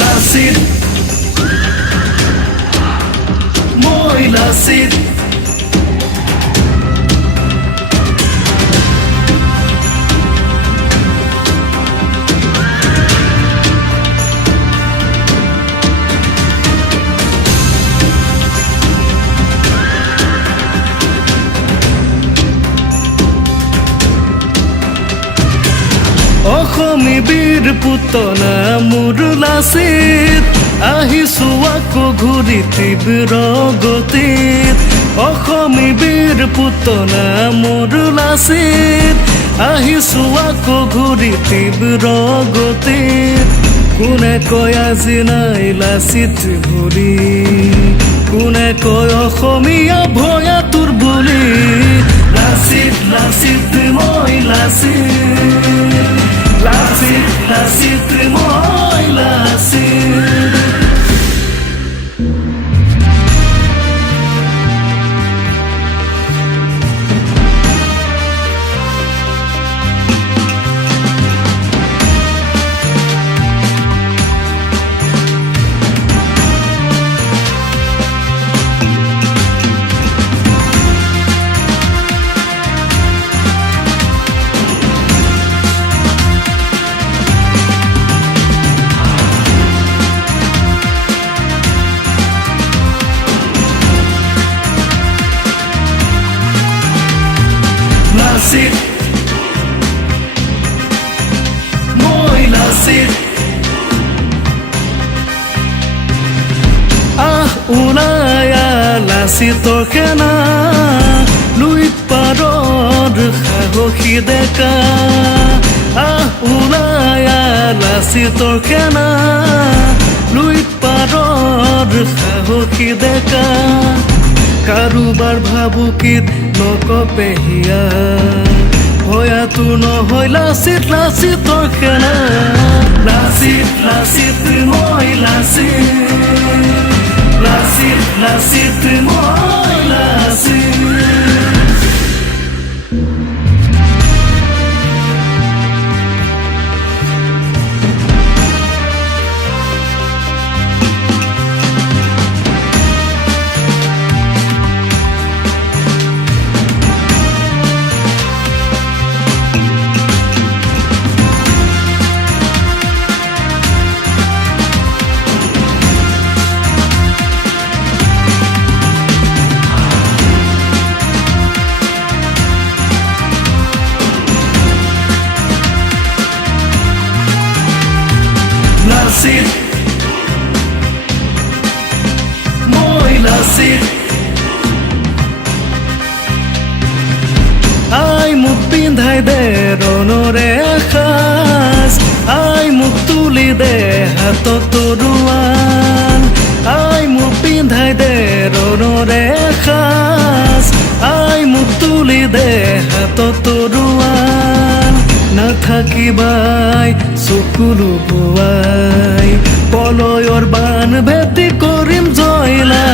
লাচিত মই লাচিত অসমী বীৰ পুতনা মোৰ লাচিত আহিছো আকৌ ঘূৰি তীব্ৰ গতিত অসমী বীৰ পুতনা মোৰ লাচিত আহিছো আকৌ ঘূৰি তীব্ৰ গতিত কোনে কয় আজি নাই লাচিত বুলি কোনে কয় অসমীয়া ভয়া তোৰ বুলি লাচিত লাচিত মই লাচিত লাচিত লাচিত মই লাচিত লাচিত মই লাচিত ওলাই লাচিতৰ সেনা লুইত পাৰৰ সাহসী ডেকা ওলাই লাচিতৰ সেনা লুইত পাৰৰ সাহসী ডেকা কাৰোবাৰ ভাবুকিত নকপে হিয়া ভয়াতো নহয় লাচিত লাচিতৰ সেনা লাচিত লাচিত মই লাচিত লাচিত লাচিত মই লাচিত লাচিত মই লাচিত আই মোক পিন্ধাই দে ৰণৰে সাজ আই মোক তুলি দে হাতত তৰোৱাল আই মোক পিন্ধাই দে ৰণৰে সাজ আই মোক তুলি দে হাতত তৰোৱাল নাথাকিবাই চকুলো বোৱাই পলয়ৰ বান ভেটি কৰিম জয়লা